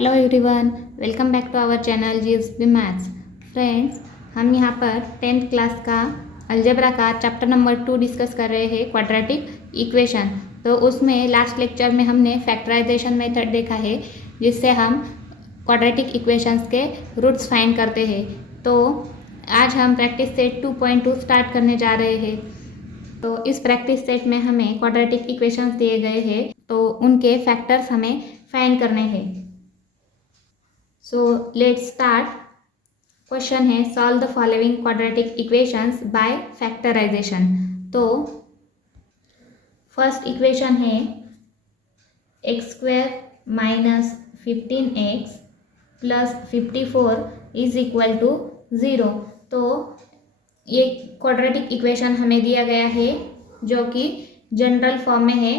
Hello everyone, welcome back to our channel GSB maths. Friends, हम यहाँ पर 10th class का अलजेब्रा का चैप्टर नंबर 2 डिस्कस कर रहे हैं, क्वाड्रेटिक इक्वेशन। तो उसमें लास्ट लेक्चर में हमने फैक्टराइजेशन मेथड देखा है, जिससे हम क्वाड्रेटिक इक्वेशंस के रूट्स फाइंड करते हैं। तो आज हम प्रैक्टिस सेट 2.2 स्टार्ट करने जा रहे हैं। तो इस प्रैक्टिस सेट में हमें क्वाड्रेटिक इक्वेशंस दिए गए हैं, तो उनके फैक्टर्स हमें फाइंड करने हैं। So let's start. क्वेश्चन है, solve the following quadratic equations by factorisation. तो फर्स्ट इक्वेशन है x square minus 15x plus 54 is equal to 0। तो ये क्वाड्रेटिक इक्वेशन हमें दिया गया है, जो कि जनरल फॉर्म में है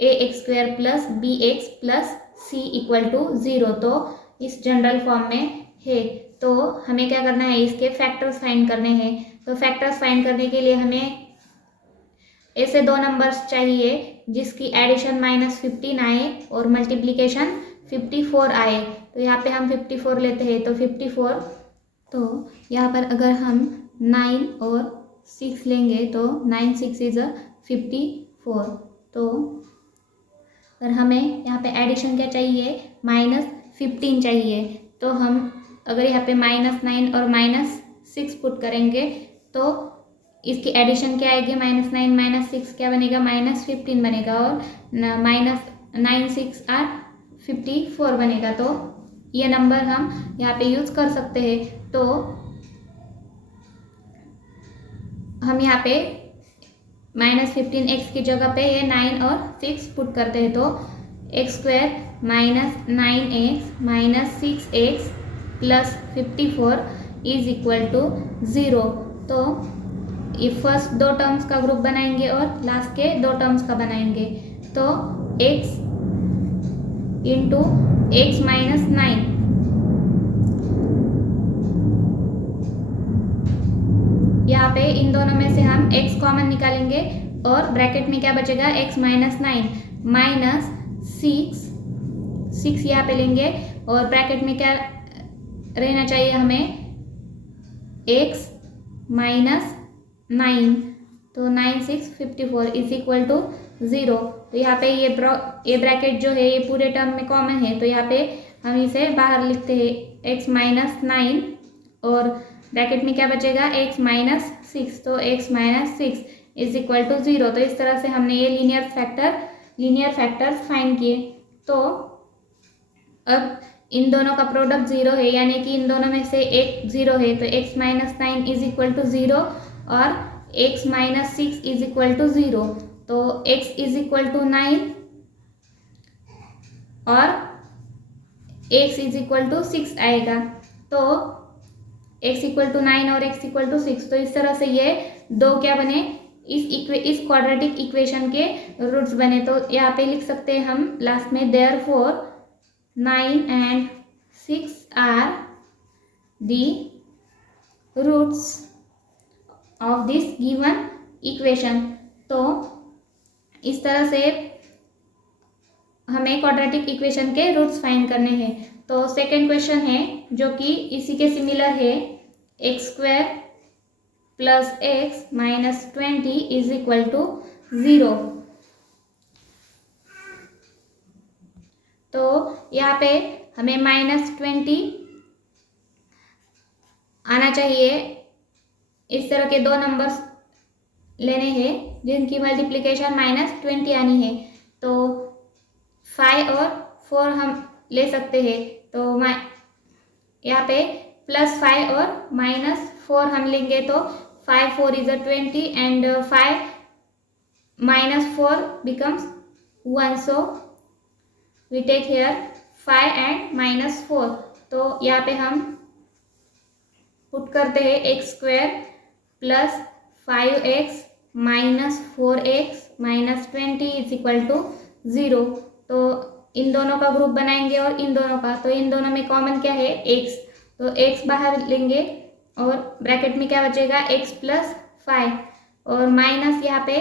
a x square plus b x plus c equal to 0। तो इस जनरल फॉर्म में है, तो हमें क्या करना है, इसके फैक्टर्स फाइंड करने हैं। तो फैक्टर्स फाइंड करने के लिए हमें ऐसे दो नंबर्स चाहिए जिसकी एडिशन -15 आए और मल्टीप्लिकेशन 54 आए। तो यहाँ पे हम 54 लेते हैं। तो 54, तो यहाँ पर अगर हम 9 और 6 लेंगे तो 9 6 इज 54। तो और हमें यहाँ पे एडिशन क्या चाहिए, -15 चाहिए। तो हम अगर यहाँ पे -9 और -6 पुट करेंगे तो इसकी एडिशन क्या आएगी, -9 -6 क्या बनेगा, -15 बनेगा, और -9 6 54 बनेगा। तो ये नंबर हम यहाँ पे यूज कर सकते हैं। तो हम यहाँ पे -15x की जगह पे ये 9 और 6 पुट करते हैं। तो x square minus 9x minus 6x plus 54 is equal to 0। तो ये फर्स्ट दो टर्म्स का ग्रुप बनाएंगे और लास्ट के दो टर्म्स का बनाएंगे। तो x इंटू एक्स माइनस 9, यहाँ पे इन दोनों में से हम x कॉमन निकालेंगे और ब्रैकेट में क्या बचेगा, x माइनस 9 माइनस 6 यहाँ पे लेंगे और ब्रैकेट में क्या रहना चाहिए हमें, x माइनस 9। तो 9 6 54 इज इक्वल टू 0। तो यहाँ पे ये ब्रैकेट जो है ये पूरे टर्म में कॉमन है। तो यहाँ पे हम इसे बाहर लिखते हैं x माइनस 9 और ब्रैकेट में क्या बचेगा, x माइनस 6। तो x minus 6 is equal to 0। तो इस तरह से हमने ये लीनियर फैक्टर्स फाइंड किए। तो अब इन दोनों का प्रोडक्ट 0 है, यानी कि इन दोनों में से एक 0 है। तो x minus 9 is equal to 0 और x minus 6 is equal to 0। तो x इज इक्वल टू 9 और x इज इक्वल टू 6 आएगा। तो x इक्वल टू 9 और x इक्वल टू 6। तो इस तरह से ये दो क्या बने, इस क्वाड्रेटिक इक्वेशन के रूट्स बने। तो यहाँ पे लिख सकते हैं हम लास्ट में, therefore 9 and 6 are the roots of this given equation। तो इस तरह से हमें क्वाड्रेटिक इक्वेशन के रूट्स फाइंड करने हैं। तो सेकंड क्वेश्चन है, जो कि इसी के सिमिलर है, x square plus x minus 20 is equal to 0। तो यहाँ पे हमें -20 आना चाहिए। इस तरह के दो नंबर्स लेने हैं जिनकी मल्टीप्लिकेशन -20 आनी है। तो 5 और 4 हम ले सकते हैं। तो यहाँ पे +5 और -4 हम लेंगे। तो 5 4 is 20 and 5 minus 4 becomes 1। so we take here 5 and -4। तो यहाँ पे हम पुट करते हैं x square plus 5x minus 4x minus 20 is equal to 0। तो इन दोनों का ग्रुप बनाएंगे और इन दोनों का। तो इन दोनों में कॉमन क्या है, x। तो x बाहर लेंगे और ब्रैकेट में क्या बचेगा, x प्लस 5 और माइनस यहाँ पे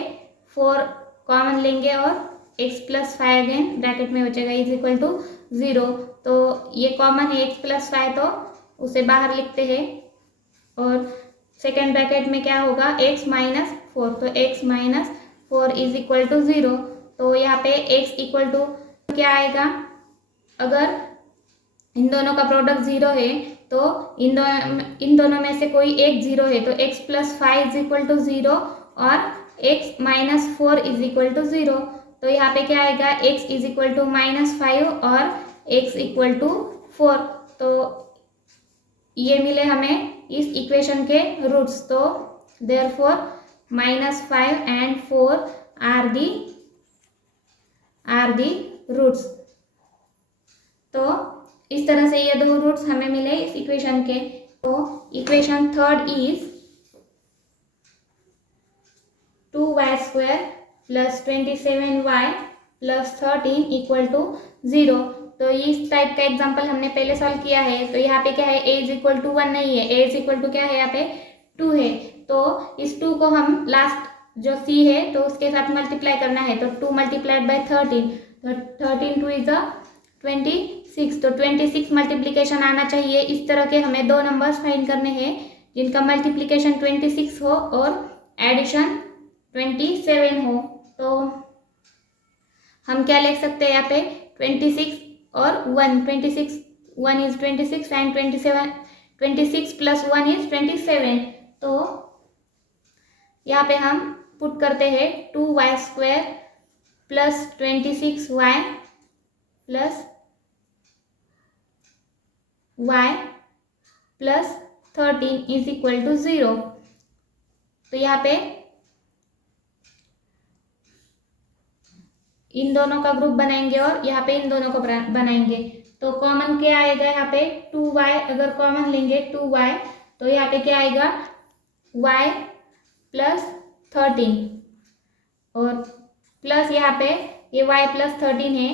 4 कॉमन लेंगे और x प्लस 5 अगेन ब्रैकेट में बचेगा इज इक्वल टू 0। तो ये कॉमन है x प्लस 5, तो उसे बाहर लिखते हैं। और सेकेंड ब्रैकेट में क्या होगा, x माइनस 4, तो x minus 4 is equal to 0। तो यहाँ पे x इक्वल टू क्या आएगा, अगर इन दोनों का प्रोडक्ट 0 है तो इन दोनों में से कोई एक 0 है, तो x plus 5 is equal to 0 और x minus 4 is equal to 0। तो यहाँ पे क्या आएगा, x is equal to minus 5 और x इक्वल टू 4। तो ये मिले हमें इस इक्वेशन के रूट्स। तो therefore -5 and 4 are the roots. तो इस तरह से ये दो रूट्स हमें मिले इस इक्वेशन के। तो equation third is 2y² plus 27y plus 13 equal to 0। तो इस टाइप का एग्जाम्पल हमने पहले सॉल्व किया है। तो यहाँ पे क्या है, a इज इक्वल टू 1 नहीं है, a इज इक्वल टू क्या है, यहाँ पे 2 है। तो इस 2 को हम लास्ट जो c है तो उसके साथ मल्टीप्लाई करना है। तो 2 मल्टीप्लाइड बाय 13, तो 13 2 इज 26। तो 26 मल्टीप्लीकेशन आना चाहिए। इस तरह के हमें दो नंबर्स फाइंड करने हैं जिनका मल्टीप्लीकेशन 26 हो और एडिशन 27 हो। तो हम क्या लिख सकते हैं यहाँ पे, 26 और 1, 26 1 इज 26 एंड 26 प्लस 1 इज 27। तो यहाँ पे हम पुट करते हैं 2y² plus 26y plus y plus 13 is equal to 0। तो यहाँ पे इन दोनों का ग्रुप बनाएंगे और यहाँ पे इन दोनों को बनाएंगे। तो कॉमन क्या आएगा, यहाँ पे 2y अगर कॉमन लेंगे 2y, तो यहाँ पे क्या आएगा, y प्लस 13 और प्लस यहाँ पे ये y प्लस 13 है,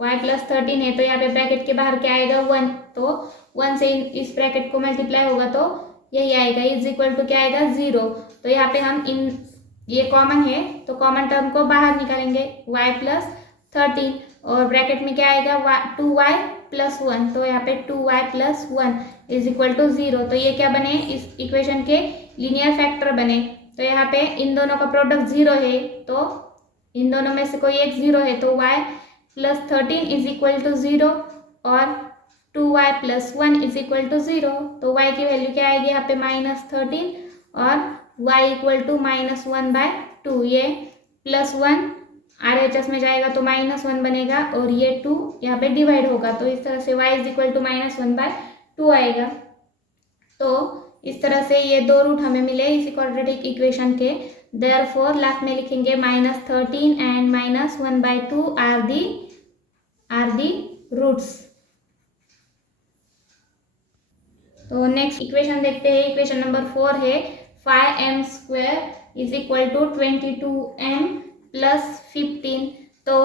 y प्लस 13 है। तो यहाँ पे ब्रैकेट के बाहर क्या आएगा, 1। तो 1 से इस ब्रैकेट को मल्टीप्लाई होगा तो यही आएगा, इज इक्वल टू क्या आएगा, 0। तो यहाँ पे हम ये कॉमन है तो कॉमन टर्म को बाहर निकालेंगे, y प्लस 13 और ब्रैकेट में क्या आएगा, 2y प्लस 1। तो यहाँ पे 2y plus 1 is equal to 0। तो ये क्या बने, इस इक्वेशन के लीनियर फैक्टर बने। तो यहाँ पे इन दोनों का प्रोडक्ट 0 है, तो इन दोनों में से कोई एक 0 है, तो y plus 13 is equal to 0 और 2y plus 1 is equal to 0। तो y की वैल्यू क्या आएगी यहाँ पे, -13 और y इक्वल टू -1/2। ये +1 RHS में जाएगा तो -1 बनेगा और ये 2 यहाँ पे डिवाइड होगा। तो इस तरह से y इज इक्वल टू -1/2 आएगा। तो इस तरह से ये दो रूट हमें मिले इस क्वाड्रेटिक इक्वेशन के। देयरफॉर लास्ट में लिखेंगे -13 एंड -1/2 आर दी रूट्स। तो नेक्स्ट इक्वेशन देखते हैं। इक्वेशन नंबर 4 है 5m² is equal to 22m plus 15। तो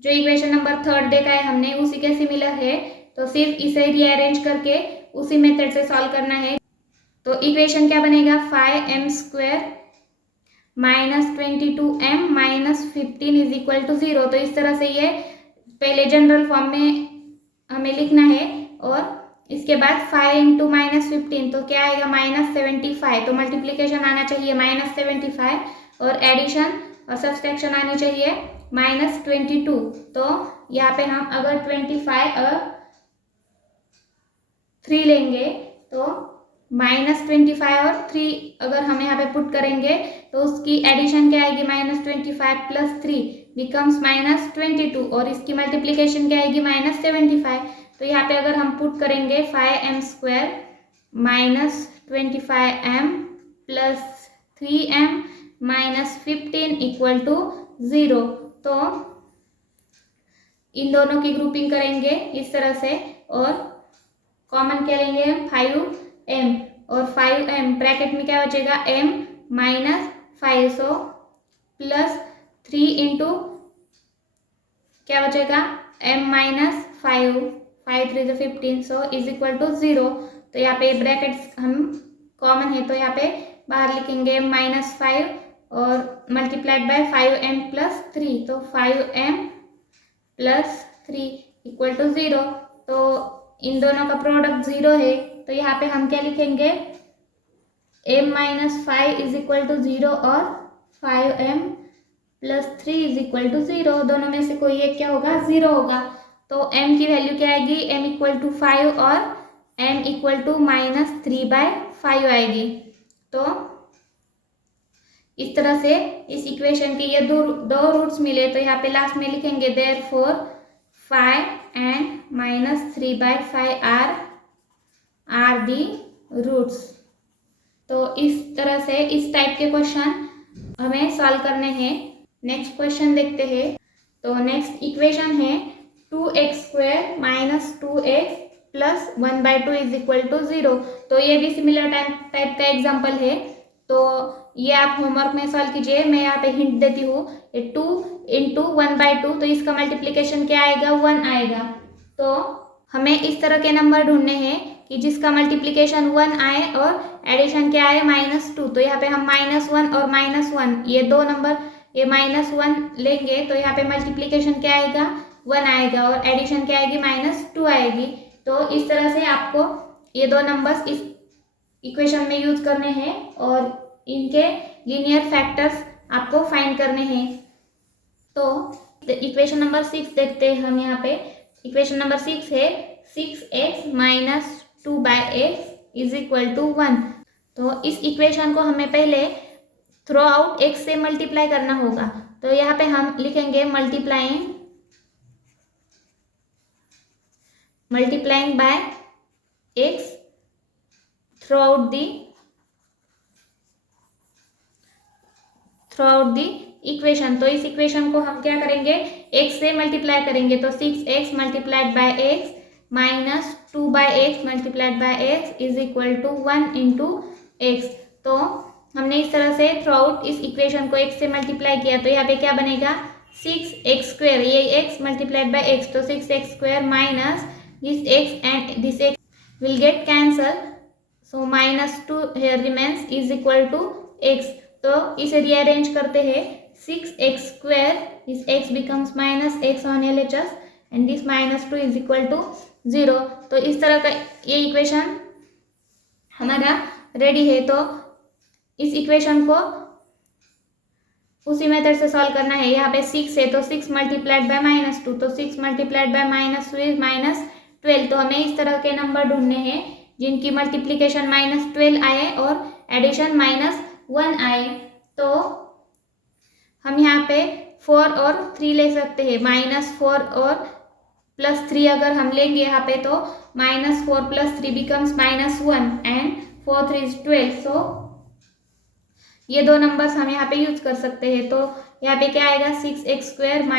जो इक्वेशन नंबर 3 देखा है हमने उसी के सिमिलर है, तो सिर्फ इसे रीअरेंज करके उसी मेथड से सॉल्व करना है। तो इक्वेशन क्या बनेगा, 5m² minus 22m minus 15 is equal to 0। तो इस तरह से ये पहले जनरल फॉर्म में हमें लिखना है और इसके बाद 5 इंटू -15 तो क्या आएगा, -75। तो मल्टीप्लीकेशन आना चाहिए -75 और एडिशन और सब्सट्रैक्शन आनी चाहिए -22। तो यहाँ पे हम अगर 25 और 3 लेंगे तो -25 और 3 अगर हम यहाँ पे पुट करेंगे तो उसकी एडिशन क्या आएगी, -25 प्लस 3 बिकम्स -22 और इसकी मल्टीप्लीकेशन क्या आएगी, -75। तो यहाँ पे अगर हम पुट करेंगे 5m² minus 25m plus 3m minus 15 equal to 0। तो इन दोनों की ग्रुपिंग करेंगे इस तरह से और कॉमन क्या लेंगे हम, 5m और 5m ब्रैकेट में क्या बचेगा, m माइनस 500 प्लस 3 इंटू क्या बचेगा, m minus 5 3 × 15 so is equal to 0। तो यहाँ पे ब्रैकेट्स हम कॉमन है तो यहाँ पे बाहर लिखेंगे -5 और मल्टीप्लाइड बाय 5m प्लस 3। तो 5m प्लस 3 इक्वल टू 0। तो इन दोनों का प्रोडक्ट 0 है, तो यहाँ पे हम क्या लिखेंगे, m-5 इज इक्वल टू 0 और 5m+3 इज इक्वल टू 0। दोनों में से कोई एक क्या होगा, 0 होगा। तो m की वैल्यू क्या आएगी, m इक्वल टू 5 और m इक्वल टू -3/5 आएगी। तो इस तरह से इस इक्वेशन के ये दो रूट्स मिले, तो यहाँ पे लास्ट में लिखेंगे therefore 5 and -3/5 are the roots. तो इस तरह से इस टाइप के क्वेश्चन हमें सॉल्व करने हैं। नेक्स्ट क्वेश्चन देखते हैं। तो नेक्स्ट इक्वेशन है 2x² - 2x + 1/2 is equal to 0। तो ये भी सिमिलर टाइप का एग्जाम्पल है, तो ये आप होमवर्क में सॉल्व कीजिए। मैं यहाँ पे हिंट देती हूँ, 2 × 1/2, तो इसका मल्टीप्लिकेशन क्या आएगा, 1 आएगा। तो हमें इस तरह के नंबर ढूंढने हैं कि जिसका मल्टीप्लिकेशन 1 आए और एडिशन क्या आए, -2। तो यहाँ पे हम -1 और -1 ये दो नंबर, ये -1 लेंगे, तो यहाँ पे मल्टीप्लिकेशन क्या आएगा, 1 आएगा और एडिशन क्या आएगी, -2 आएगी। तो इस तरह से आपको ये दो नंबर्स इस इक्वेशन में यूज करने हैं और इनके लीनियर फैक्टर्स आपको फाइंड करने हैं। तो इक्वेशन नंबर 6 देखते हैं हम। यहाँ पे इक्वेशन नंबर 6 है 6x - 2/x is equal to 1। तो इस इक्वेशन को हमें पहले थ्रू आउट x से मल्टीप्लाई करना होगा। तो यहाँ पे हम लिखेंगे multiplying by x through out the equation. तो इस इक्वेशन को हम क्या करेंगे, x से मल्टीप्लाई करेंगे। तो 6x multiplied by x minus 2/x multiplied by x is equal to 1 × x। तो हमने इस तरह से थ्रू आउट इस इक्वेशन को x से मल्टीप्लाई किया, तो यहाँ पे क्या बनेगा, 6x², ये x मल्टीप्लाइड बाय x, तो 6x² minus this x and this x will get cancel, so -2 here remains is equal to x। तो इसे रीअरेंज करते हैं, 6x², this x becomes -x on LHS and this -2 is equal to 0। तो इस तरह का ये इक्वेशन हमारा रेडी है। तो इस इक्वेशन को उसी मेथड से सॉल्व करना है। यहाँ पे 6 है, तो 6 मल्टीप्लाइड बाय -2, तो 6 मल्टीप्लाइड बाय -2 इज -12। तो हमें इस तरह के नंबर ढूंढने हैं जिनकी मल्टीप्लिकेशन -12 आए और एडिशन -1 आए। तो हम यहाँ पे 4 और 3 ले सकते हैं, -4 और +3 अगर हम लेंगे यहाँ पे, तो -4 + 3 becomes -1 एंड 4 3 is 12। सो ये दो नंबर्स हम यहाँ पे यूज कर सकते हैं। तो यहाँ पे क्या आएगा, 6x² -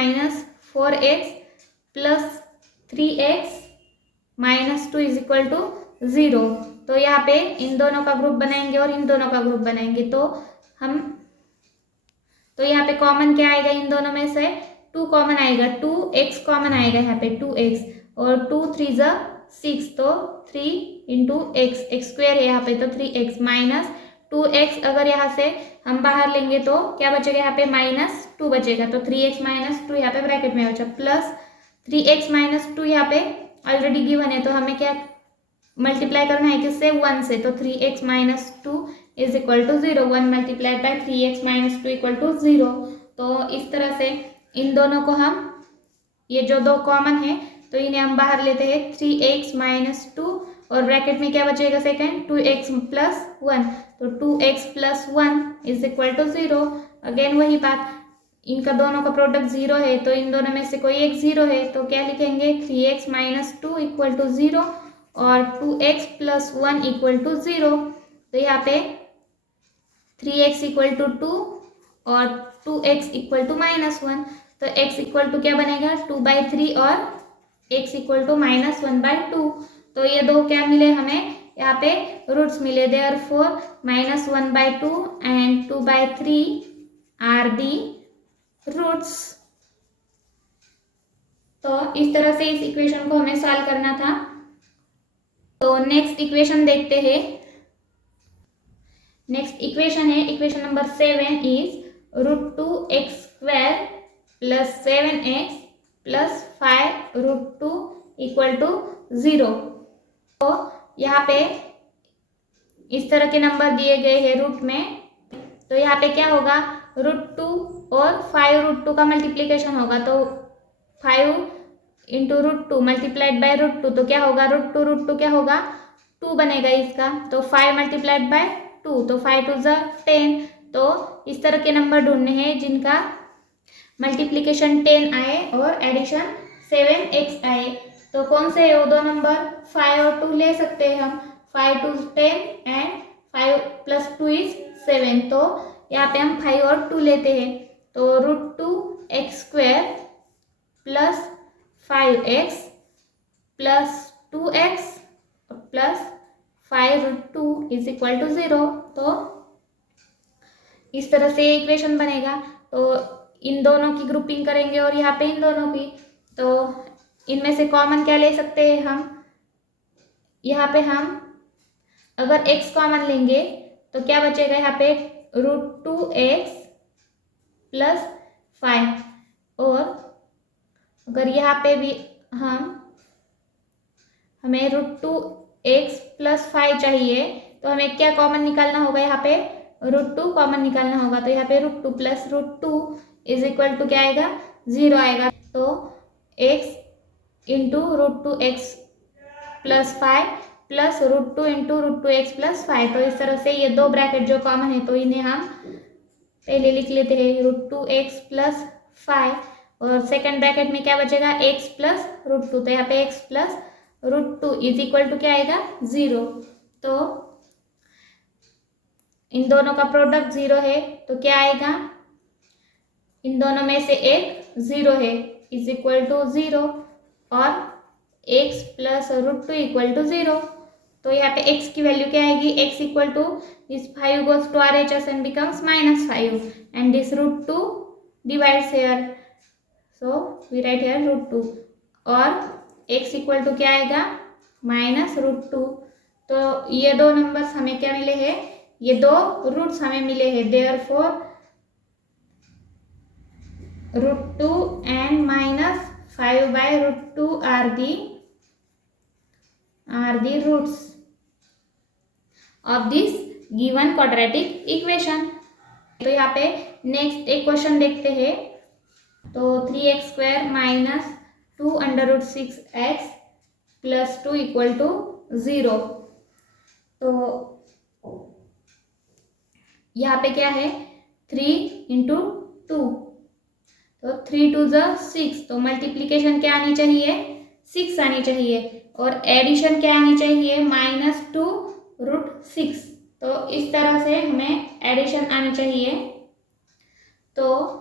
4x + 3x -2 is equal to 0। तो यहाँ पे इन दोनों का ग्रुप बनाएंगे और इन दोनों का ग्रुप बनाएंगे। तो यहाँ पे कॉमन क्या आएगा, इन दोनों में से 2 कॉमन आएगा, 2x कॉमन आएगा यहाँ पे, 2x और 2 3 = 6, तो 3 × x, x² है यहाँ पे, तो 3x माइनस 2x अगर यहाँ से हम बाहर लेंगे तो क्या बचेगा, यहाँ पे -2 बचेगा, तो 3x - 2 यहाँ पे ब्रैकेट में बचा, प्लस 3x - 2 यहाँ पे ऑलरेडी गिवन है, तो हमें क्या मल्टीप्लाई करना है किससे, 1 से। तो 3x - 2 is equal to 0, 1 multiplied by 3x - 2 equal to 0। तो इस तरह से इन दोनों को हम, ये जो दो कॉमन है तो इन्हें हम बाहर लेते हैं, 3x - 2 और ब्रैकेट में क्या बचेगा सेकेंड, 2x + 1, तो 2x + 1 is equal to 0। Again वही बात, इनका दोनों का प्रोडक्ट 0 है, तो इन दोनों में से कोई एक 0 है, तो क्या लिखेंगे, 3x - 2 इक्वल टू 0 और 2x + 1 इक्वल टू 0। तो यहाँ पे 3x इक्वल टू 2 और 2x इक्वल टू -1, तो x इक्वल टू क्या बनेगा, 2/3 और x इक्वल टू -1/2। तो ये दो क्या मिले हमें, यहाँ पे रूट्स मिले, therefore -1/2 and 2/3 are the roots. तो इस तरह से इस इक्वेशन को हमें सॉल्व करना था। तो नेक्स्ट इक्वेशन देखते हैं। नेक्स्ट इक्वेशन है equation number 7 is √2x² + 7x plus 5√2 equal to 0। तो यहाँ पे इस तरह के नंबर दिए गए हैं रूट में, तो यहाँ पे क्या होगा, √2 और 5√2 का मल्टीप्लीकेशन होगा, तो 5 इंटू √2 मल्टीप्लाइड बाय √2, तो क्या होगा, √2 क्या होगा, 2 बनेगा इसका, तो 5 मल्टीप्लाइड बाय 2, तो 5 2 ज़ा 10। तो इस तरह के नंबर ढूंढने हैं जिनका मल्टीप्लीकेशन 10 आए और एडिशन 7x आए। तो कौन से है वो दो नंबर, 5 और 2 ले सकते हैं हम, 5 2 10 एंड 5 प्लस 2 इज 7। तो यहाँ पे हम 5 और 2 लेते हैं, तो √2x² plus 5x plus 2x plus 5√2 is equal to 0। तो इस तरह से इक्वेशन बनेगा। तो इन दोनों की ग्रुपिंग करेंगे और यहाँ पे इन दोनों की, तो इनमें से कॉमन क्या ले सकते हैं हम, यहाँ पे हम अगर x कॉमन लेंगे तो क्या बचेगा, यहाँ पे √2x प्लस 5, और अगर यहाँ पे भी हमें √2x प्लस 5 चाहिए, तो हमें क्या कॉमन निकालना होगा, यहाँ पे √2 कॉमन निकालना होगा, तो यहाँ पे √2 प्लस √2 इज इक्वल टू क्या आएगा, 0 आएगा। तो x into √2x plus 5 plus √2 into √2x plus 5, तो इस तरह से ये दो ब्रैकेट जो कॉमन है तो इन्हें हम पहले लिख लेते हैं, √2x प्लस 5, और सेकेंड ब्रैकेट में क्या बचेगा, x प्लस √2, तो यहाँ पे x plus √2 is equal to क्या आएगा, 0। तो इन दोनों का प्रोडक्ट 0 है, तो क्या आएगा, इन दोनों में से एक 0 है, इज इक्वल टू 0, और x प्लस √2 इक्वल टू 0। तो यहाँ पे x की वैल्यू क्या आएगी, x equal to this 5 goes to RHS and becomes -5, and this √2 divides here, so we write here √2, और x इक्वल टू क्या आएगा, -√2। तो ये दो नंबर्स हमें क्या मिले हैं, ये दो रूट्स हमें मिले हैं, therefore √2 and -5/√2 are the roots of this given quadratic equation। तो यहाँ पे नेक्स्ट एक क्वेश्चन देखते हैं। तो 3x² minus 2√6x plus 2 equal to 0। तो यहाँ पे क्या है, 3 इंटू 2, तो 3 2 ज़ा 6, तो मल्टीप्लीकेशन क्या आनी चाहिए, 6 आनी चाहिए, और एडिशन क्या आनी चाहिए, -2√6। तो इस तरह से हमें एडिशन आनी चाहिए। तो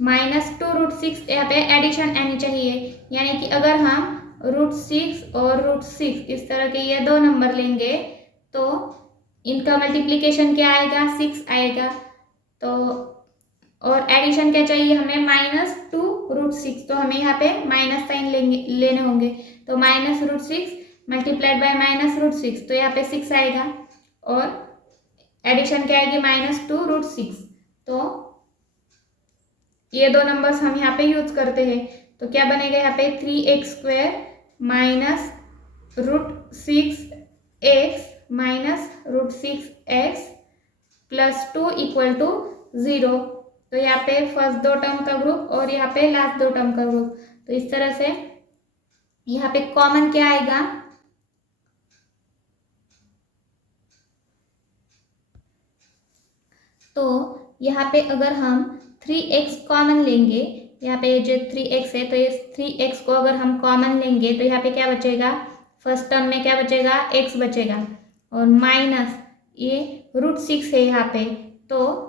-2√6 यहाँ पे एडिशन आनी चाहिए, यानी कि अगर हम √6 और √6 इस तरह के ये दो नंबर लेंगे तो इनका मल्टीप्लीकेशन क्या आएगा, 6 आएगा। तो और एडिशन क्या चाहिए हमें, -2√6, तो हमें यहाँ पे माइनस साइन लेने होंगे, तो -√6 मल्टीप्लाइड बाय -√6, तो यहाँ पे 6 आएगा, और एडिशन क्या आएगी, -2√6। तो ये दो नंबर्स हम यहाँ पे यूज करते हैं, तो क्या बनेगा यहाँ पे, 3x² minus √6x minus √6x plus 2 equal to 0। तो यहाँ पे फर्स्ट दो टर्म का ग्रुप और यहाँ पे लास्ट दो टर्म का ग्रुप, तो इस तरह से यहाँ पे कॉमन क्या आएगा, तो यहाँ पे अगर हम 3x कॉमन लेंगे, यहाँ पे जो 3x है तो ये 3x को अगर हम कॉमन लेंगे तो यहाँ पे क्या बचेगा, फर्स्ट टर्म में क्या बचेगा, x बचेगा, और माइनस ये √6 है यहाँ पे। तो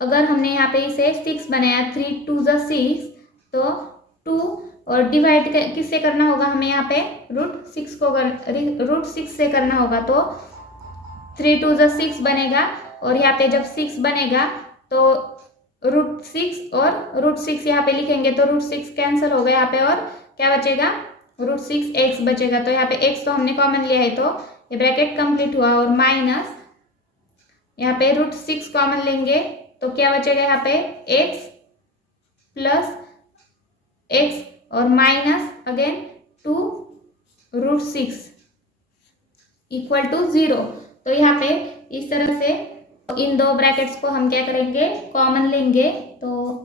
अगर हमने यहाँ पे इसे 6 बनाया, 3 2 ज़ा 6, तो 2 और डिवाइड किससे करना होगा, हमें यहाँ पे √6 से करना होगा, तो 3 2 ज़ा 6 बनेगा, और यहाँ पे जब 6 बनेगा तो √6 और √6 यहाँ पे लिखेंगे तो √6 कैंसिल होगा यहाँ पे, और क्या बचेगा, √6x बचेगा। तो यहाँ पे x तो हमने कॉमन लिया है, तो ये ब्रैकेट कंप्लीट हुआ, और माइनस यहाँ पे √6 कॉमन लेंगे तो क्या बचेगा यहाँ पे x प्लस एक्स और माइनस अगेन 2√6 इक्वल टू 0। तो यहाँ पे इस तरह से इन दो ब्रैकेट्स को हम क्या करेंगे, कॉमन लेंगे। तो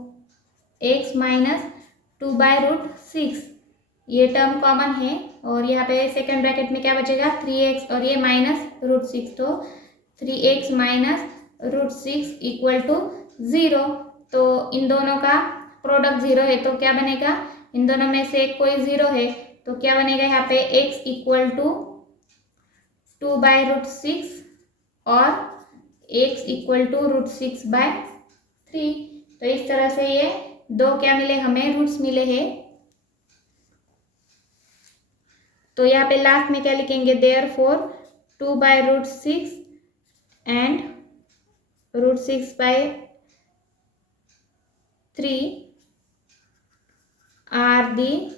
x माइनस 2/√6 ये टर्म कॉमन है और यहाँ पे सेकेंड ब्रैकेट में क्या बचेगा 3x और ये -√6। तो 3x माइनस √6 इक्वल टू 0। तो इन दोनों का प्रोडक्ट 0 है तो क्या बनेगा, इन दोनों में से कोई 0 है तो क्या बनेगा यहाँ पे x इक्वल टू 2/√6 और x इक्वल टू √6/3। तो इस तरह से ये दो क्या मिले हमें, रूट्स मिले हैं। तो यहाँ पे लास्ट में क्या लिखेंगे, therefore 2/√6 and √6/3 are the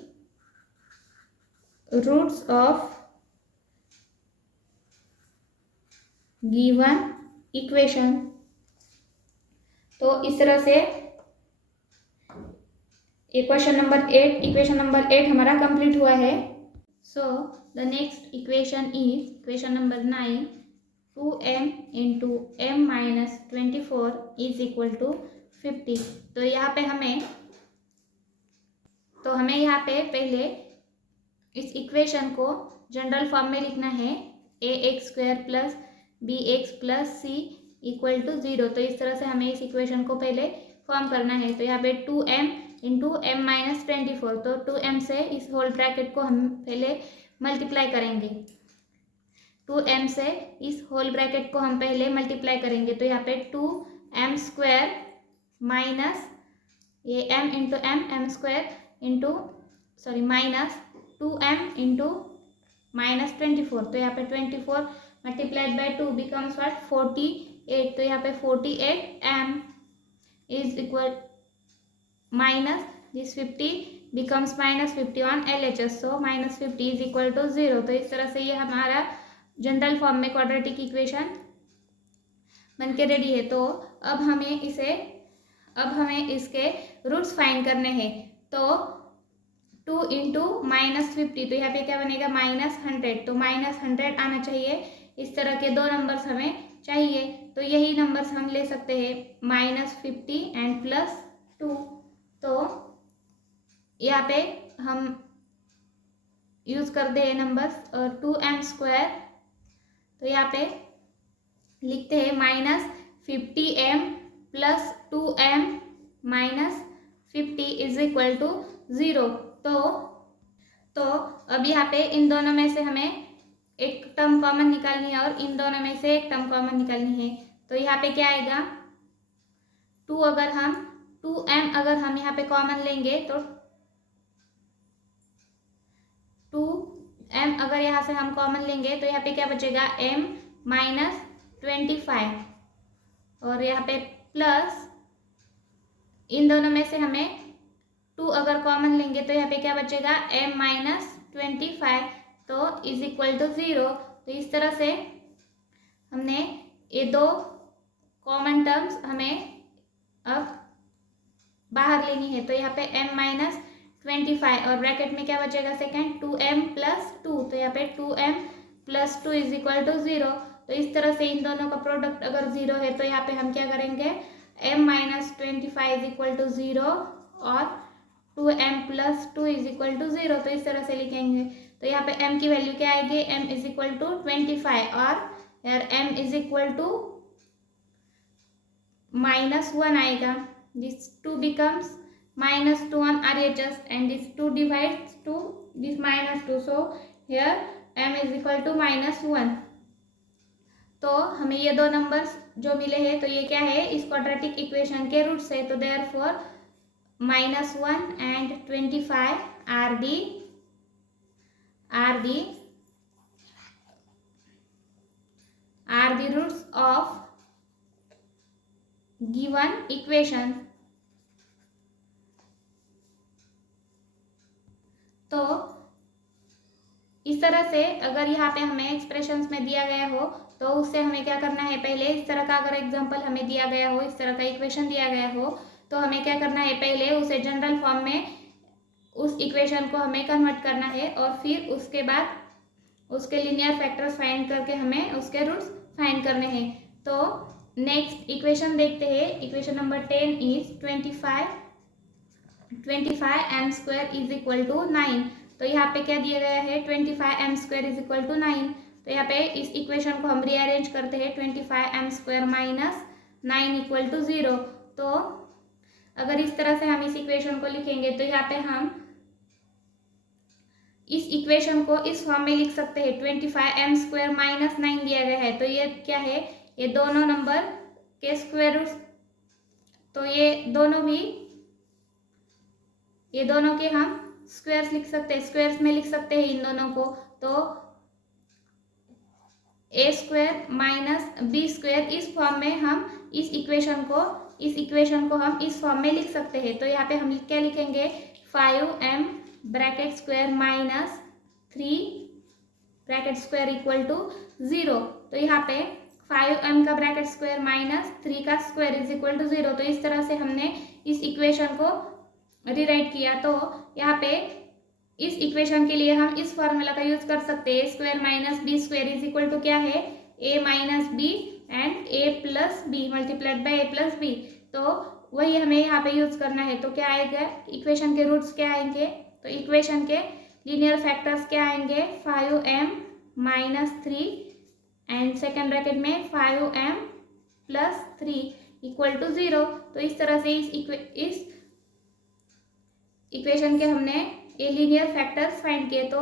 roots of given equation। तो इस तरह से इक्वेशन नंबर 8 हमारा कंप्लीट हुआ है। So the next equation is equation number 9, 2m into m minus 24 is equal to 50। तो हमें यहाँ पे पहले इस इक्वेशन को जनरल फॉर्म में लिखना है, ax² plus bx plus c equal to 0। तो इस तरह से हमें इस इक्वेशन को पहले फॉर्म करना है। तो यहाँ पे 2m इंटू m माइनस 24, तो 2m से इस होल ब्रैकेट को हम पहले मल्टीप्लाई करेंगे। 2m से इस होल ब्रैकेट को हम पहले मल्टीप्लाई करेंगे। तो यहाँ पे 2m² माइनस ये m into m² into minus 2m into minus 24। तो यहाँ पे 24 मल्टीप्लाइड बाय 2 बिकम्स व्हाट 48। तो यहाँ पे 48m is equal minus this 50 becomes minus 50 on LHS। So minus 50 is equal to 0। तो इस तरह से ये हमारा जनरल फॉर्म में क्वाड्रेटिक इक्वेशन बन के रेडी है। तो अब हमें इसके रूट्स फाइंड करने हैं। तो 2 इंटू माइनस 50, तो यहाँ पे क्या बनेगा -100। तो -100 आना चाहिए। इस तरह के दो नंबर्स हमें चाहिए। तो यही नंबर्स हम ले सकते हैं -50 एंड +2। तो यहाँ पे हम यूज कर दे नंबर्स 2m²। तो यहाँ पे लिखते हैं -50m plus 2m minus 50 is equal to 0। तो अब यहाँ पे इन दोनों में से हमें एक टर्म कॉमन निकालनी है और इन दोनों में से एक टर्म कॉमन निकालनी है। तो यहाँ पे क्या आएगा 2m अगर हम यहाँ पे कॉमन लेंगे तो 2m अगर यहाँ से हम कॉमन लेंगे तो यहाँ पे क्या बचेगा m माइनस 25 और यहाँ पे प्लस इन दोनों में से हमें 2 अगर कॉमन लेंगे तो यहाँ पे क्या बचेगा m माइनस 25। तो इज इक्वल टू 0। तो इस तरह से हमने ये दो कॉमन टर्म्स हमें अब बाहर लेनी है। तो यहाँ पे m माइनस 25 और ब्रैकेट में क्या बचेगा सेकेंड 2m प्लस 2। तो यहाँ पे 2m plus 2 is equal to 0। तो इस तरह से इन दोनों का प्रोडक्ट अगर 0 है तो यहाँ पे हम क्या करेंगे m minus 25 is equal to 0 और 2m plus 2 is equal to 0। तो इस तरह से लिखेंगे। तो यहाँ पे m की वैल्यू क्या आएगी, m इज इक्वल टू 25 और यार m इज इक्वल टू -1 आएगा। This 2 becomes -2 on RHS and this 2 divides to this -2, so here m is equal to -1। तो हमें ये दो नंबर्स जो मिले हैं तो ये क्या है इस क्वाड्रेटिक इक्वेशन के रूट्स है। तो therefore -1 and 25 are the roots of given equation। तो इस तरह से अगर यहाँ पे हमें एक्सप्रेशंस में दिया गया हो तो उससे हमें क्या करना है, पहले इस तरह का अगर एग्जांपल हमें दिया गया हो, इस तरह का इक्वेशन दिया गया हो तो हमें क्या करना है, पहले उसे जनरल फॉर्म में उस इक्वेशन को हमें कन्वर्ट करना है और फिर उसके बाद उसके लीनियर फैक्टर्स फाइंड करके हमें उसके रूट्स फाइंड करने हैं। तो नेक्स्ट इक्वेशन देखते हैं। Equation number 10 is 25m² is equal to 9। तो यहाँ पे क्या दिया गया है, 25m² इज इक्वल टू 9। तो यहाँ पे इस इक्वेशन को हम रीअरेंज करते हैं, 25m² माइनस 9 इक्वल टू 0। तो अगर इस तरह से हम इस इक्वेशन को लिखेंगे तो यहाँ पे हम इस इक्वेशन को इस फॉर्म में लिख सकते हैं, 25m² माइनस 9 दिया गया है। तो ये क्या है, ये दोनों नंबर के स्क्वायर रूट्स, तो ये दोनों के हम स्क्वायर्स लिख सकते हैं, स्क्वायर्स में लिख सकते हैं इन दोनों को। तो a² माइनस b² इस फॉर्म में हम इस इक्वेशन को हम इस फॉर्म में लिख सकते हैं। तो यहाँ पे हम क्या लिखेंगे, 5m bracket square minus 3 bracket square equal to 0। तो यहाँ पे 5m का ब्रैकेट स्क्वायर माइनस 3 का स्क्वायर इज इक्वल टू 0। तो इस तरह से हमने इस इक्वेशन को रीराइट किया। तो यहाँ पे इस इक्वेशन के लिए हम इस फॉर्मूला का यूज कर सकते हैं, a² minus b² is equal to क्या है, a minus b and a plus b multiplied by a plus b। तो वही हमें यहाँ पे यूज करना है। तो क्या आएगा, इक्वेशन के रूट्स क्या आएंगे, तो इक्वेशन के लीनियर फैक्टर्स क्या आएंगे, 5m minus 3 and second bracket में 5m प्लस 3 इक्वल टू 0। तो इस तरह से इस इक्वेशन के हमने ये लीनियर फैक्टर्स फाइंड किए। तो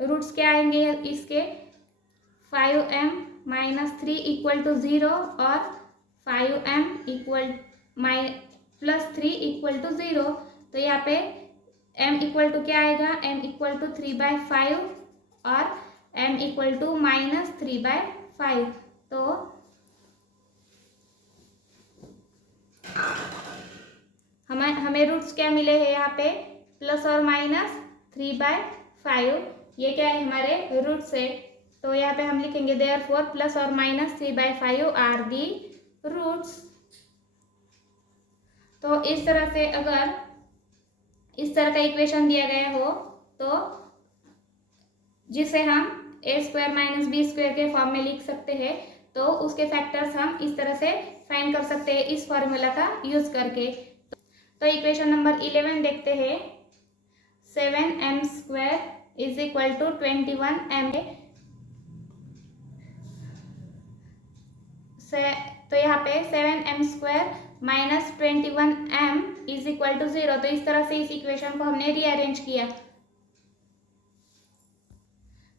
रूट्स क्या आएंगे इसके, 5m माइनस 3 इक्वल टू 0 और 5m प्लस 3 इक्वल टू 0। तो यहाँ पे m इक्वल टू क्या आएगा, m इक्वल टू 3/5 और m इक्वल टू माइनस 3/5। तो हमें रूट्स क्या मिले हैं यहाँ पे, प्लस और माइनस 3/5, ये क्या है हमारे रूट्स है। तो यहाँ पे हम लिखेंगे देयरफॉर प्लस और माइनस 3/5 आर दी रूट्स। तो इस तरह से अगर इस तरह का इक्वेशन दिया गया हो तो जिसे हम a² माइनस b² के फॉर्म में लिख सकते हैं, तो उसके फैक्टर्स हम इस तरह से फाइंड कर सकते हैं इस फॉर्मूला का यूज करके। तो इक्वेशन नंबर 11 देखते हैं, 7m² is equal to 21m। तो यहाँ पे 7m² minus 21m is equal to 0। तो इस तरह से इस इक्वेशन को हमने रीअरेंज किया।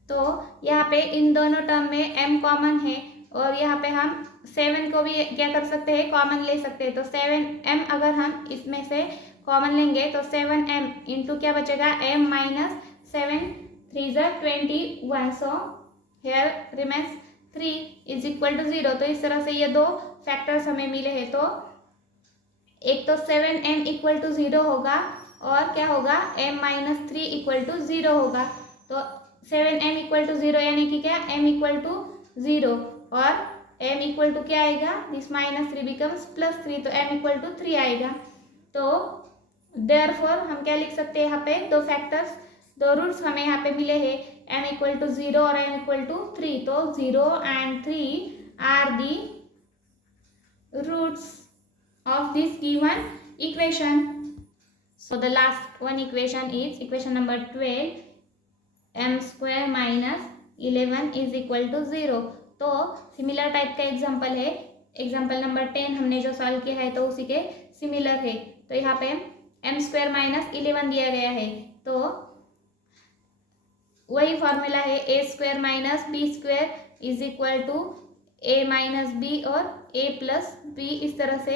तो यहाँ पे इन दोनों टर्म में m कॉमन है और यहाँ पे हम 7 को भी क्या कर सकते हैं, कॉमन ले सकते हैं। तो 7m अगर हम इसमें से कॉमन लेंगे तो 7m इंटू क्या बचेगा, m माइनस 7 3 ज़ा 21। So here remains 3 is equal to 0। तो इस तरह से ये दो फैक्टर्स हमें मिले हैं। तो एक तो 7m इक्वल टू 0 होगा और क्या होगा, m माइनस 3 इक्वल टू 0 होगा। तो 7m इक्वल टू 0 यानी कि क्या, m इक्वल टू 0 और m इक्वल टू क्या आएगा, दिस माइनस 3 बिकम्स प्लस 3, तो m इक्वल टू 3 आएगा। तो देयरफॉर हम क्या लिख सकते हैं, यहाँ पे दो फैक्टर्स, दो रूट्स हमें यहाँ पे मिले हैं, m इक्वल टू 0 और m इक्वल टू 3। तो 0 and 3 are the roots of this given equation. So the last one equation is equation number 12, m² minus 11 is equal to 0. तो सिमिलर टाइप का एग्जाम्पल है, एग्जाम्पल नंबर 10 हमने जो solve किया है तो उसी के सिमिलर है। तो यहाँ पे m² माइनस 11 दिया गया है, तो वही फॉर्मूला है a² minus b² is equal to a minus b और a प्लस बी। इस तरह से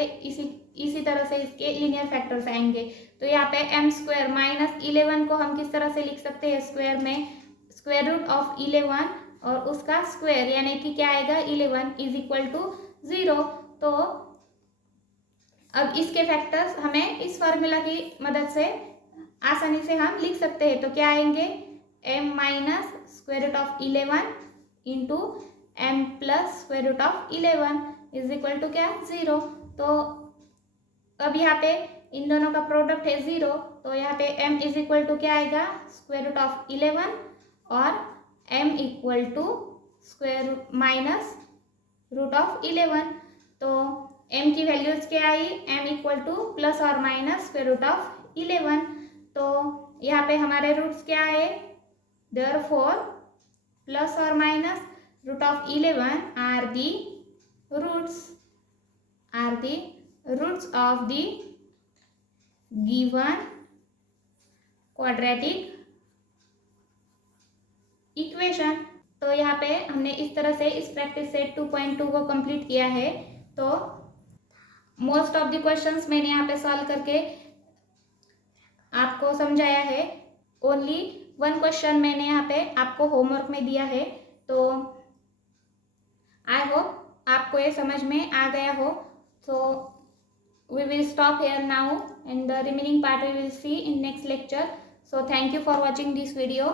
इसी तरह से इसके लीनियर फैक्टर्स आएंगे। तो यहाँ पे m² माइनस 11 को हम किस तरह से लिख सकते हैं, स्क्वायर में स्क्वायर रूट ऑफ 11 और उसका स्क्वायर यानी कि क्या आएगा, 11 इज इक्वल टू 0। तो अब इसके फैक्टर्स हमें इस फार्मूला की मदद से आसानी से हम लिख सकते हैं। तो क्या आएंगे, m minus square root of 11 into m plus square root of 11 is equal to क्या, 0। तो अब यहाँ पे इन दोनों का प्रोडक्ट है 0, तो यहाँ पे m इज इक्वल टू क्या आएगा, स्क्वायर रूट ऑफ 11 और m equal to square minus root of 11। तो m की वैल्यूज क्या आई, m इक्वल टू प्लस और माइनस स्क्वायर रूट ऑफ 11। तो यहाँ पे हमारे रूट्स क्या है, देयरफॉर प्लस और minus root of 11 are the roots of the given quadratic equation. तो यहाँ पे हमने इस तरह से इस प्रैक्टिस सेट 2.2 को कंप्लीट किया है। तो मोस्ट ऑफ द क्वेश्चंस मैंने यहाँ पे सॉल्व करके आपको समझाया है। ओनली 1 क्वेश्चन मैंने यहाँ पे आपको होमवर्क में दिया है। तो आई होप आपको ये समझ में आ गया हो। So we will stop here now and the remaining part we will see in next lecture. So thank you for watching this video.